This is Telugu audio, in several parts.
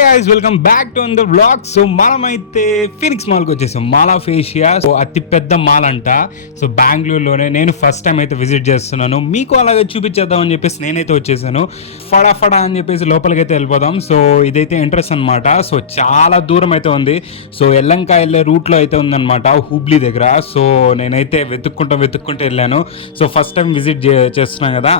Hi guys, welcome back to the vlog. So మనమైతే ఫీనిక్స్ మాల్కి వచ్చేసాం. మాల్ ఆఫ్ ఏషియా, సో అతి పెద్ద మాల్ అంట. సో బెంగళూరులోనే నేను ఫస్ట్ టైం అయితే విజిట్ చేస్తున్నాను. మీకు అలాగే చూపించేద్దాం అని చెప్పేసి నేనైతే వచ్చేసాను. ఫడా అని చెప్పేసి లోపలికి అయితే వెళ్ళిపోదాం. సో ఇదైతే ఎంట్రెన్స్ అనమాట. సో చాలా దూరం అయితే ఉంది. సో ఎల్లంకా వెళ్ళే రూట్లో అయితే ఉందన్నమాట, హుబ్లీ దగ్గర. సో నేనైతే వెతుక్కుంటూ వెళ్ళాను. సో ఫస్ట్ టైం విజిట్ చేస్తున్నాను కదా,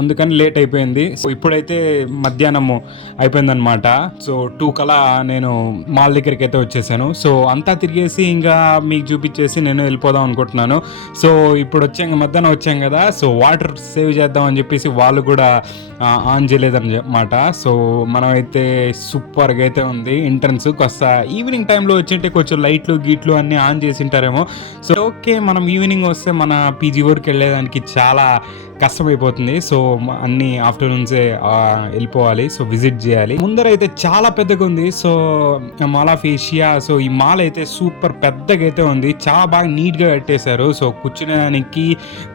అందుకని లేట్ అయిపోయింది. సో ఇప్పుడైతే మధ్యాహ్నము అయిపోయిందనమాట. సో 2 కలా నేను మాల్ దగ్గరికి అయితే వచ్చేసాను. సో అంతా తిరిగేసి ఇంకా మీకు చూపించేసి నేను వెళ్ళిపోదాం అనుకుంటున్నాను. సో ఇప్పుడు మధ్యాహ్నం వచ్చాం కదా, సో వాటర్ సేవ్ చేద్దాం అని చెప్పేసి వాళ్ళు కూడా ఆన్ చేయలేదన్నమాట. సో మనమైతే సూపర్గా అయితే ఉంది ఎంట్రన్స్. కాస్త ఈవినింగ్ టైంలో వచ్చింటే కొంచెం లైట్లు గీట్లు అన్నీ ఆన్ చేసి ఉంటారేమో. సో ఓకే, మనం ఈవినింగ్ వస్తే మన పీజీ ఊరికి వెళ్ళేదానికి చాలా కష్టమైపోతుంది. సో అన్ని ఆఫ్టర్నూన్సే వెళ్ళిపోవాలి. సో విజిట్ చేయాలి. ముందర అయితే చాలా పెద్దగా ఉంది. So mall of Asia. So ఈ మాల్ అయితే సూపర్ పెద్దగా అయితే ఉంది. చాలా బాగా నీట్గా కట్టేశారు. సో కూర్చునేదానికి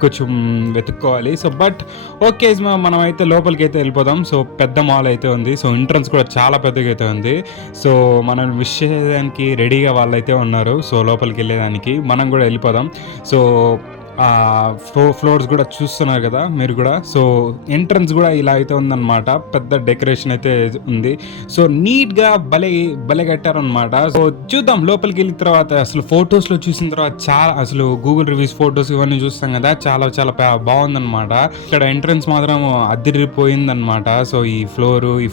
కొంచెం వెతుక్కోవాలి. సో బట్ ఓకే, మనం అయితే లోపలికి అయితే వెళ్ళిపోదాం. సో పెద్ద మాల్ అయితే ఉంది. సో ఎంట్రన్స్ కూడా చాలా పెద్దగా అయితే ఉంది. సో మనం విష్ చేయడానికి రెడీగా వాళ్ళైతే ఉన్నారు. సో లోపలికి వెళ్ళేదానికి మనం కూడా వెళ్ళిపోదాం. సో ఫ్లోర్స్ కూడా చూస్తున్నారు కదా మీరు కూడా. సో ఎంట్రన్స్ కూడా ఇలా అయితే ఉందన్నమాట. పెద్ద డెకరేషన్ అయితే ఉంది. సో నీట్గా భలే కట్టారనమాట. సో చూద్దాం లోపలికి వెళ్ళిన తర్వాత. అసలు ఫొటోస్లో చూసిన తర్వాత చాలా, అసలు గూగుల్ రివ్యూస్ ఫొటోస్ ఇవన్నీ చూస్తాం కదా, చాలా చాలా బాగుందన్నమాట. ఇక్కడ ఎంట్రన్స్ మాత్రం అదిరిపోయిందనమాట. సో ఈ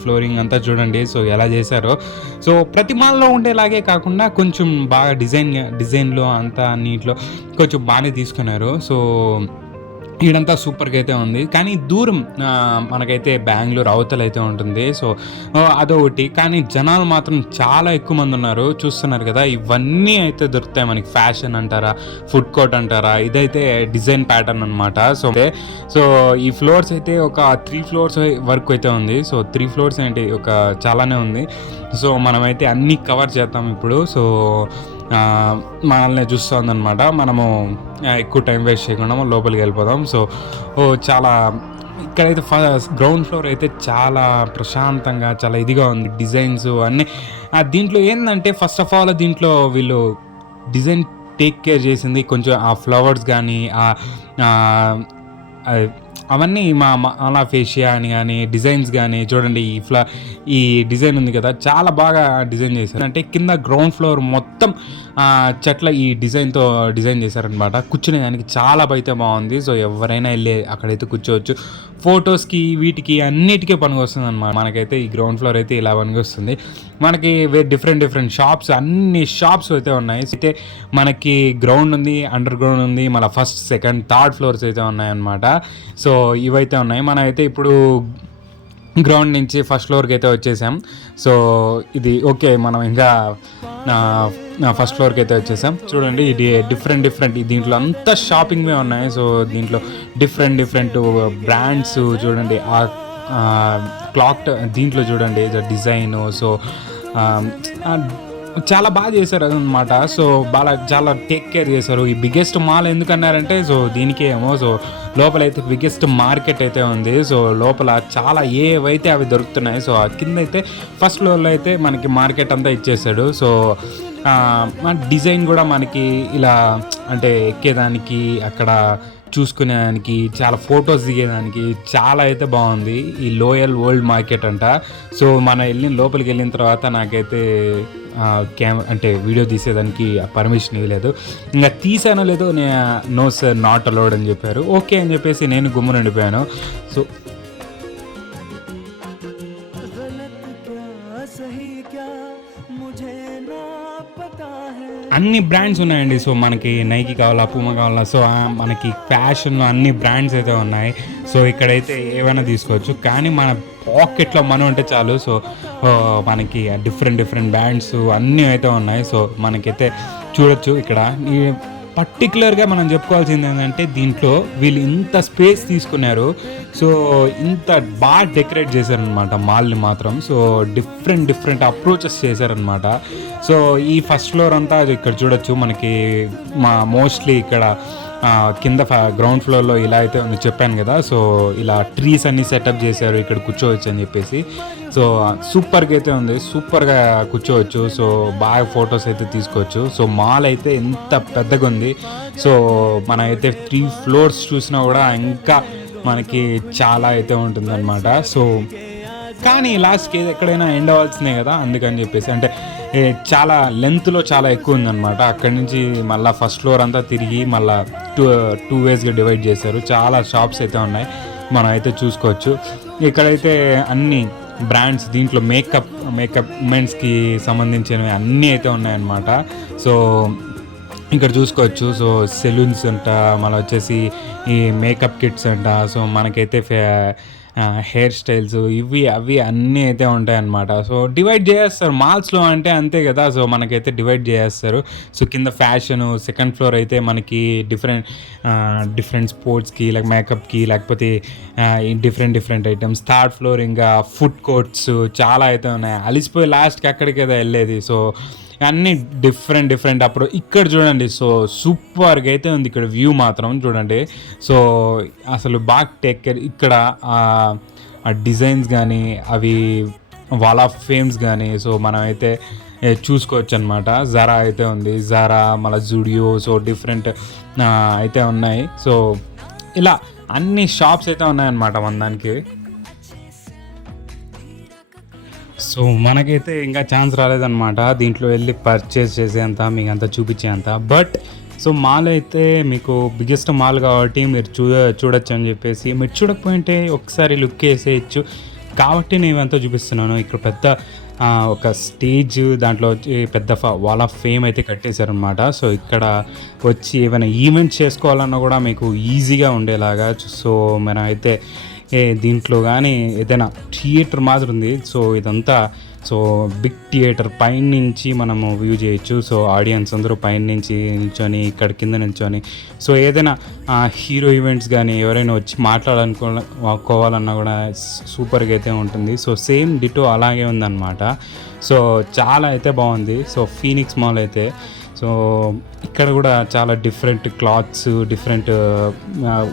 ఫ్లోరింగ్ అంతా చూడండి. సో ఎలా చేశారో. సో ప్రతి మాల్లో ఉండేలాగే కాకుండా కొంచెం బాగా డిజైన్లో అంతా నీట్లో కొంచెం బాగానే తీసుకున్నారు. సో ఈడంతా సూపర్గా అయితే ఉంది. కానీ దూరం మనకైతే బెంగళూరు అవతల అయితే ఉంటుంది. సో అదొకటి. కానీ జనాలు మాత్రం చాలా ఎక్కువ మంది ఉన్నారు. చూస్తున్నారు కదా, ఇవన్నీ అయితే దొరుకుతాయి మనకి. ఫ్యాషన్ అంటారా, ఫుడ్ కోర్ట్ అంటారా, ఇదైతే డిజైన్ ప్యాటర్న్ అనమాట. సో ఈ ఫ్లోర్స్ అయితే ఒక 3 ఫ్లోర్స్ వరకు అయితే ఉంది. సో 3 ఫ్లోర్స్ ఏంటి, ఒక చాలానే ఉంది. సో మనమైతే అన్నీ కవర్ చేద్దాం ఇప్పుడు. సో మనల్ని చూస్తుందన్నమాట. మనము ఎక్కువ టైం వేస్ట్ చేయకుండా లోపలికి వెళ్ళిపోదాం. సో చాలా ఇక్కడైతే గ్రౌండ్ ఫ్లోర్ అయితే చాలా ప్రశాంతంగా, చాలా ఇదిగా ఉంది. డిజైన్స్ అన్నీ దీంట్లో ఏంటంటే, ఫస్ట్ ఆఫ్ ఆల్ దీంట్లో వీళ్ళు డిజైన్ టేక్ కేర్ చేసింది కొంచెం. ఆ ఫ్లవర్స్ కానీ అవన్నీ మాల్ ఆఫ్ ఏషియా అని కానీ డిజైన్స్ కానీ చూడండి. ఈ డిజైన్ ఉంది కదా, చాలా బాగా డిజైన్ చేశారు. అంటే కింద గ్రౌండ్ ఫ్లోర్ మొత్తం చెట్ల ఈ డిజైన్తో డిజైన్ చేశారనమాట. కూర్చునేదానికి చాలా అయితే బాగుంది. సో ఎవరైనా వెళ్ళి అక్కడైతే కూర్చోవచ్చు. ఫొటోస్కి వీటికి అన్నిటికీ పనికొస్తుంది అనమాట. మనకైతే ఈ గ్రౌండ్ ఫ్లోర్ అయితే ఇలా పనికొస్తుంది. మనకి డిఫరెంట్ షాప్స్, అన్ని షాప్స్ అయితే ఉన్నాయి. అయితే మనకి గ్రౌండ్ ఉంది, అండర్ గ్రౌండ్ ఉంది, మళ్ళీ ఫస్ట్, సెకండ్, థర్డ్ ఫ్లోర్స్ అయితే ఉన్నాయన్నమాట. సో ఇవైతే ఉన్నాయి. మనం అయితే ఇప్పుడు గ్రౌండ్ నుంచి ఫస్ట్ ఫ్లోర్కి అయితే వచ్చేసాం. సో ఇది ఓకే, మనం ఇంకా ఫస్ట్ ఫ్లోర్కి అయితే వచ్చేసాం. చూడండి, ఇది డిఫరెంట్ దీంట్లో అంతా షాపింగ్వే ఉన్నాయి. సో దీంట్లో డిఫరెంట్ బ్రాండ్స్ చూడండి. క్లాక్ దీంట్లో చూడండి డిజైన్. సో చాలా బాగా చేశారు అదనమాట. సో చాలా టేక్ కేర్ చేశారు. ఈ బిగ్గెస్ట్ మాల్ ఎందుకన్నారంటే, సో దీనికే ఏమో. సో లోపలైతే బిగ్గెస్ట్ మార్కెట్ అయితే ఉంది. సో లోపల చాలా ఏవైతే అవి దొరుకుతున్నాయి. సో కింద అయితే ఫస్ట్ ఫ్లోర్లో అయితే మనకి మార్కెట్ అంతా ఇచ్చేసాడు. సో డిజైన్ కూడా మనకి ఇలా, అంటే ఎక్కేదానికి, అక్కడ చూసుకునేదానికి, చాలా ఫొటోస్ దిగేదానికి చాలా అయితే బాగుంది. ఈ లోయల్ వరల్డ్ మార్కెట్ అంట. సో మనం లోపలికి వెళ్ళిన తర్వాత నాకైతే అంటే వీడియో తీసేదానికి పర్మిషన్ ఇవ్వలేదు. ఇంకా తీసానో లేదో, నో సార్, నాట్ అలౌడ్ అని చెప్పారు. ఓకే అని చెప్పేసి నేను గుమ్మున ఉండిపోయాను. సో అన్ని బ్రాండ్స్ ఉన్నాయండి. సో మనకి నైకి కావాలా, పూమా కావాలా, సో మనకి ఫ్యాషన్లో అన్ని బ్రాండ్స్ అయితే ఉన్నాయి. సో ఇక్కడైతే ఏమైనా తీసుకోవచ్చు. కానీ మన పాకెట్లో మనం ఉంటే చాలు. సో మనకి డిఫరెంట్ బ్రాండ్స్ అన్నీ అయితే ఉన్నాయి. సో మనకైతే చూడొచ్చు. ఇక్కడ ఈ పర్టికులర్గా మనం చెప్పుకోవాల్సింది ఏంటంటే, దీంట్లో వీళ్ళు ఇంత స్పేస్ తీసుకున్నారు. సో ఇంత బాగా డెకరేట్ చేశారనమాట మాల్ని మాత్రం. సో డిఫరెంట్ అప్రోచెస్ చేశారనమాట. సో ఈ ఫస్ట్ ఫ్లోర్ అంతా ఇక్కడ చూడొచ్చు. మనకి మోస్ట్లీ ఇక్కడ కింద గ్రౌండ్ ఫ్లోర్లో ఇలా అయితే చెప్పాను కదా. సో ఇలా ట్రీస్ అన్ని సెటప్ చేశారు, ఇక్కడ కూర్చోవచ్చు అని చెప్పేసి. సో సూపర్గా అయితే ఉంది, సూపర్గా కూర్చోవచ్చు. సో బాగా ఫొటోస్ అయితే తీసుకోవచ్చు. సో మాల్ అయితే ఎంత పెద్దగా ఉంది. సో మనం అయితే 3 ఫ్లోర్స్ చూసినా కూడా ఇంకా మనకి చాలా అయితే ఉంటుందన్నమాట. సో కానీ లాస్ట్కి ఎక్కడైనా ఎండ్ అవ్వాల్సిందే కదా, అందుకని చెప్పేసి అంటే చాలా లెంత్లో చాలా ఎక్కువ ఉందన్నమాట. అక్కడి నుంచి మళ్ళీ ఫస్ట్ ఫ్లోర్ అంతా తిరిగి మళ్ళీ టూ వేస్గా డివైడ్ చేశారు. చాలా షాప్స్ అయితే ఉన్నాయి, మనం అయితే చూసుకోవచ్చు. ఇక్కడైతే అన్ని బ్రాండ్స్, దీంట్లో మేకప్ ఉమెన్స్కి సంబంధించినవి అన్నీ అయితే ఉన్నాయన్నమాట. సో ఇక్కడ చూసుకోవచ్చు. సో సెలూన్స్ అంట, మళ్ళీ వచ్చేసి ఈ మేకప్ కిట్స్ అంట. సో మనకైతే హెయిర్ స్టైల్స్ ఇవి అవి అన్నీ అయితే ఉంటాయన్నమాట. సో డివైడ్ చేస్తారు మాల్స్లో అంటే అంతే కదా. సో మనకైతే డివైడ్ చేస్తారు. సో కింద ఫ్యాషను, సెకండ్ ఫ్లోర్ అయితే మనకి డిఫరెంట్ స్పోర్ట్స్కి లైక్ మేకప్కి, లేకపోతే డిఫరెంట్ ఐటమ్స్. థర్డ్ ఫ్లోర్ ఇంకా ఫుడ్ కోర్ట్స్ చాలా అయితే ఉన్నాయి. అలిసిపోయి లాస్ట్కి అక్కడికి అయితే వెళ్ళేది. సో అన్నీ డిఫరెంట్. అప్పుడు ఇక్కడ చూడండి, సో సూపర్గా అయితే ఉంది ఇక్కడ వ్యూ మాత్రం చూడండి. సో అసలు బాగా టేక్ కేర్ ఇక్కడ ఆ డిజైన్స్ కానీ, అవి వాల్ ఆఫ్ ఫేమ్స్ కానీ, సో మనం అయితే చూసుకోవచ్చు అనమాట. జారా అయితే ఉంది, జారా మళ్ళీ జూడియో, సో డిఫరెంట్ అయితే ఉన్నాయి. సో ఇలా అన్ని షాప్స్ అయితే ఉన్నాయన్నమాట మన దానికి. సో మనకైతే ఇంకా ఛాన్స్ రాలేదన్నమాట దీంట్లో వెళ్ళి పర్చేస్ చేసేంత, మీకు అంతా చూపించేంత. బట్ సో మాల్ అయితే మీకు బిగ్గెస్ట్ మాల్ కాబట్టి మీరు చూడొచ్చు అని చెప్పేసి, మీరు చూడకపోయింటే ఒకసారి లుక్ వేసేయచ్చు కాబట్టి నేను ఇవంతా చూపిస్తున్నాను. ఇక్కడ పెద్ద ఒక స్టేజ్, దాంట్లో వచ్చి పెద్ద వాల్ ఆఫ్ ఫేమ్ అయితే కట్టేశారనమాట. సో ఇక్కడ వచ్చి ఏమైనా ఈవెంట్స్ చేసుకోవాలన్నా కూడా మీకు ఈజీగా ఉండేలాగా. సో మనం అయితే దీంట్లో కానీ ఏదైనా థియేటర్ మాదిరి ఉంది. సో ఇదంతా సో బిగ్ థియేటర్ పైన నుంచి మనము వ్యూ చేయొచ్చు. సో ఆడియన్స్ అందరూ పైన నుంచి నిల్చొని, ఇక్కడ కింద నిల్చొని, సో ఏదైనా హీరో ఈవెంట్స్ కానీ ఎవరైనా వచ్చి మాట్లాడాలనుకోవాలన్నా కూడా సూపర్గా అయితే ఉంటుంది. సో సేమ్ డిటో అలాగే ఉందన్నమాట. సో చాలా అయితే బాగుంది. సో ఫీనిక్స్ మాల్ అయితే సో ఇక్కడ కూడా చాలా డిఫరెంట్ క్లాత్స్, డిఫరెంట్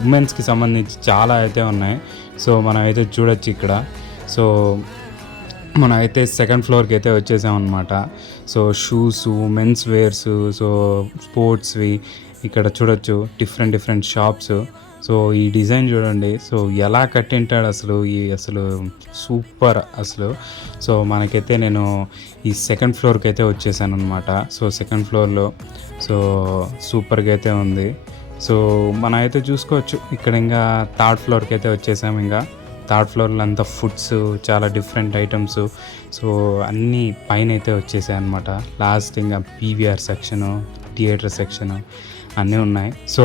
ఉమెన్స్కి సంబంధించి చాలా అయితే ఉన్నాయి. సో మనం అయితే చూడొచ్చు ఇక్కడ. సో మనం అయితే సెకండ్ ఫ్లోర్కి అయితే వచ్చేసామన్నమాట. So shoes, men's wears, so స్పోర్ట్స్వి ఇక్కడ చూడొచ్చు. Different shops. సో ఈ డిజైన్ చూడండి, సో ఎలా కట్టింటాడు అసలు సూపర్ అసలు. సో మనకైతే నేను ఈ సెకండ్ ఫ్లోర్కి అయితే వచ్చేసాను అనమాట. సో సెకండ్ ఫ్లోర్లో సో సూపర్గా అయితే ఉంది. సో మనం అయితే చూసుకోవచ్చు. ఇక్కడ ఇంకా థర్డ్ ఫ్లోర్కి అయితే వచ్చేసాము. ఇంకా థర్డ్ ఫ్లోర్లో అంతా ఫుడ్స్, చాలా డిఫరెంట్ ఐటమ్స్, సో అన్నీ పైన అయితే వచ్చేసాయి అనమాట. లాస్ట్ ఇంకా పీవీఆర్ సెక్షను, థియేటర్ సెక్షను అన్నీ ఉన్నాయి. సో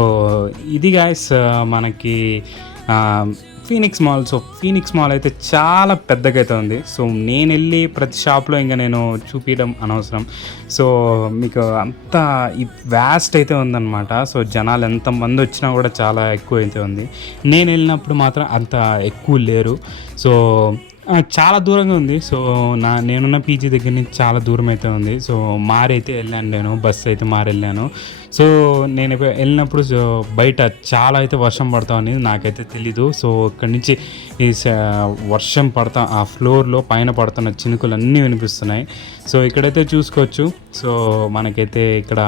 ఇది గాయస్ మనకి Phoenix mall. So Phoenix mall అయితే చాలా పెద్దగా అయితే ఉంది. సో నేను వెళ్ళి ప్రతి షాప్లో ఇంకా నేను చూపించడం అనవసరం. సో మీకు అంతా ఈ వ్యాస్ట్ అయితే ఉందన్నమాట. సో జనాలు ఎంతమంది వచ్చినా కూడా చాలా ఎక్కువ అయితే ఉంది. నేను వెళ్ళినప్పుడు మాత్రం అంత ఎక్కువ లేరు. సో చాలా దూరంగా ఉంది. సో నేనున్న పీజీ దగ్గర నుంచి చాలా దూరం అయితే ఉంది. సో మారైతే వెళ్ళాను, నేను బస్సు అయితే వెళ్ళాను. సో నేను వెళ్ళినప్పుడు సో బయట చాలా అయితే వర్షం పడతా అనేది నాకైతే తెలీదు. సో ఇక్కడి నుంచి ఈ వర్షం పడతా ఆ ఫ్లోర్లో పైన పడుతున్న చినుకులు అన్నీ వినిపిస్తున్నాయి. సో ఇక్కడైతే చూసుకోవచ్చు. సో మనకైతే ఇక్కడ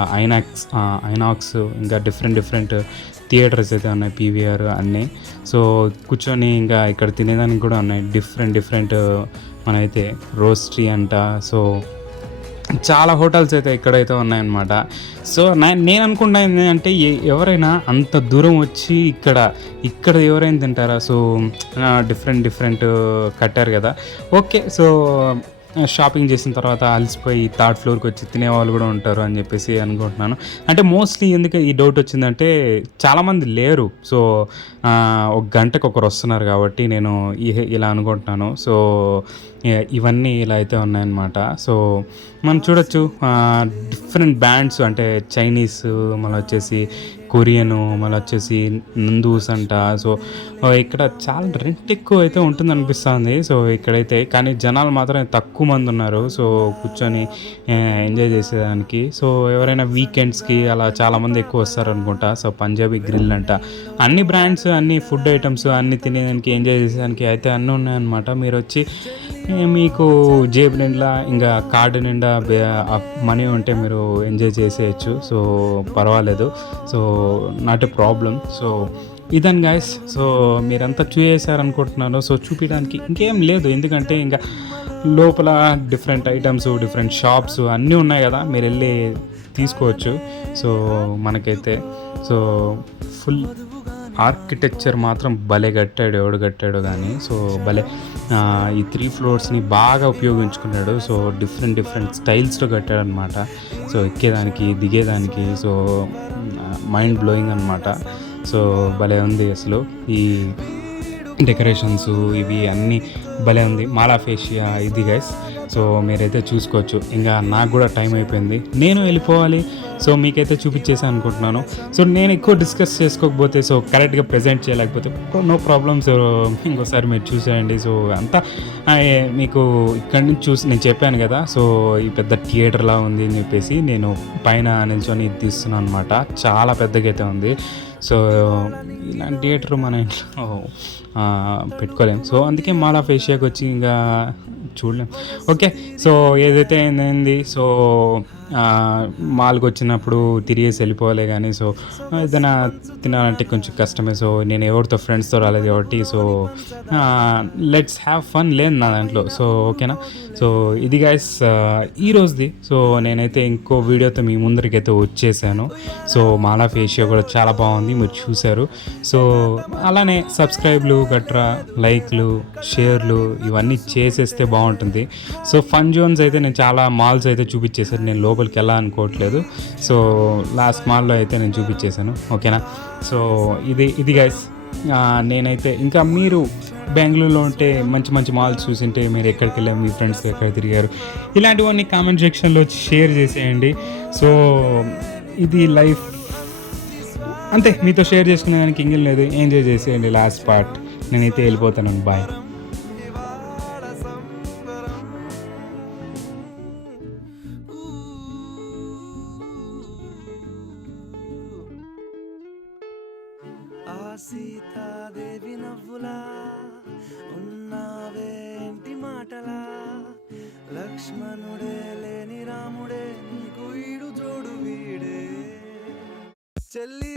ఐనాక్స్ ఇంకా డిఫరెంట్ థియేటర్స్ అయితే ఉన్నాయి, పీవీఆర్ అన్నీ. సో కూర్చొని ఇంకా ఇక్కడ తినేదానికి కూడా ఉన్నాయి డిఫరెంట్ మనమైతే రోస్ట్రీ అంట. సో చాలా హోటల్స్ అయితే ఇక్కడైతే ఉన్నాయన్నమాట. సో నేను అనుకుంటా ఏంటంటే ఎవరైనా అంత దూరం వచ్చి ఇక్కడ ఎవరైనా తింటారా? సో డిఫరెంట్ కట్టారు కదా, ఓకే. సో షాపింగ్ చేసిన తర్వాత అలసిపోయి థర్డ్ ఫ్లోర్కి వచ్చి తినేవాళ్ళు కూడా ఉంటారు అని చెప్పేసి అనుకుంటున్నాను. అంటే మోస్ట్లీ ఎందుకు ఈ డౌట్ వచ్చిందంటే చాలామంది లేరు. సో ఒక గంటకు ఒకరు వస్తున్నారు కాబట్టి నేను ఇలా అనుకుంటున్నాను. సో ఇవన్నీ ఇలా అయితే ఉన్నాయన్నమాట. సో మనం చూడొచ్చు డిఫరెంట్ బ్యాండ్స్, అంటే చైనీస్, మళ్ళీ వచ్చేసి కొరియను, మళ్ళీ వచ్చేసి నందూస్ అంట. సో ఇక్కడ చాలా రెంట్ ఎక్కువ అయితే ఉంటుంది అనిపిస్తుంది. సో ఇక్కడైతే కానీ జనాలు మాత్రం తక్కువ మంది ఉన్నారు. సో కూర్చొని ఎంజాయ్ చేసేదానికి. సో ఎవరైనా వీకెండ్స్కి అలా చాలామంది ఎక్కువ వస్తారు అనుకుంటా. సో పంజాబీ గ్రిల్ అంట, అన్ని బ్రాండ్స్, అన్ని ఫుడ్ ఐటమ్స్ అన్ని తినేదానికి, ఎంజాయ్ చేసేదానికి అయితే అన్నీ ఉన్నాయన్నమాట. మీరు వచ్చి మీకు జేబు నిండా ఇంకా కార్డు నిండా మనీ ఉంటే మీరు ఎంజాయ్ చేసేయచ్చు. సో పర్వాలేదు, so not a problem. So ఇదని గాయస్, సో మీరంతా చూసేసారనుకుంటున్నాను. సో చూపించడానికి ఇంకేం లేదు, ఎందుకంటే ఇంకా లోపల డిఫరెంట్ ఐటమ్స్, డిఫరెంట్ షాప్స్ అన్నీ ఉన్నాయి కదా, మీరు వెళ్ళి తీసుకోవచ్చు. సో మనకైతే సో ఫుల్ ఆర్కిటెక్చర్ మాత్రం భలే కట్టాడు, ఎవడు కట్టాడు కానీ. సో భలే ఈ 3 ఫ్లోర్స్ని బాగా ఉపయోగించుకున్నాడు. సో డిఫరెంట్ స్టైల్స్లో కట్టాడు అనమాట. సో ఎక్కేదానికి దిగేదానికి సో మైండ్ బ్లోయింగ్ అనమాట. సో భలే ఉంది అసలు ఈ డెకరేషన్స్, ఇవి అన్నీ భలే ఉంది. మాల్ ఆఫ్ ఏషియా ఇది గైస్. సో మీరైతే చూసుకోవచ్చు. ఇంకా నాకు కూడా టైం అయిపోయింది, నేను వెళ్ళిపోవాలి. సో మీకైతే చూపించేసాను అనుకుంటున్నాను. సో నేను ఎక్కువ డిస్కస్ చేసుకోకపోతే, సో కరెక్ట్గా ప్రజెంట్ చేయలేకపోతే నో ప్రాబ్లమ్. సో ఇంకోసారి మీరు చూసేయండి. సో అంతా మీకు ఇక్కడి నుంచి చూసి నేను చెప్పాను కదా, సో ఈ పెద్ద థియేటర్లా ఉంది అని చెప్పేసి నేను పైన నిల్చొని తీస్తున్నాను అనమాట. చాలా పెద్దగా అయితే ఉంది. సో ఇలాంటి థియేటర్ మన ఇంట్లో పెట్టుకోలేము. సో అందుకే మాల్ ఆఫ్ ఏషియాకి వచ్చి ఇంకా చూడలేం. ఓకే, సో ఏదైతే ఏంది, సో మాల్కి వచ్చినప్పుడు తిరిగేసి వెళ్ళిపోవాలి కానీ, సో ఏదైనా తినాలంటే కొంచెం కష్టమే. సో నేను ఎవరితో ఫ్రెండ్స్తో రాలేదు కాబట్టి, సో లెట్స్ హ్యావ్ ఫన్ లేదు నా దాంట్లో. సో ఓకేనా. సో ఇది గైస్ ఈ రోజుది. సో నేనైతే ఇంకో వీడియోతో మీ ముందరికైతే వచ్చేసాను. సో మాల్ ఆఫ్ ఏషియా కూడా చాలా బాగుంది, మీరు చూశారు. సో అలానే సబ్స్క్రైబ్లు గట్రా, లైక్లు, షేర్లు ఇవన్నీ చేసేస్తే బాగుంటుంది. సో ఫన్ జోన్స్ అయితే నేను చాలా మాల్స్ అయితే చూపించేసాను, నేను లోపలికి అనుకోవట్లేదు. సో లాస్ట్ మాల్లో అయితే నేను చూపించేశాను. ఓకేనా. సో ఇది గైస్. నేనైతే ఇంకా మీరు బెంగళూరులో ఉంటే మంచి మాల్స్ చూసింటే మీరు ఎక్కడికి వెళ్ళారు, మీ ఫ్రెండ్స్కి ఎక్కడ తిరిగారు, ఇలాంటివన్నీ కామెంట్ సెక్షన్లో షేర్ చేసేయండి. సో ఇది లైఫ్ అంతే, మీతో షేర్ చేసుకునే దానికి ఇంకేం లేదు. ఎంజాయ్ చేసేయండి లాస్ట్ పార్ట్. నేనైతే వెళ్ళిపోతాను. బాయ్. సీతాదేవి నవ్వులా ఉన్నావేంటి మాటలా, లక్ష్మణుడే లేని రాముడే నీకు ఈడు జోడు వీడే చెల్లి.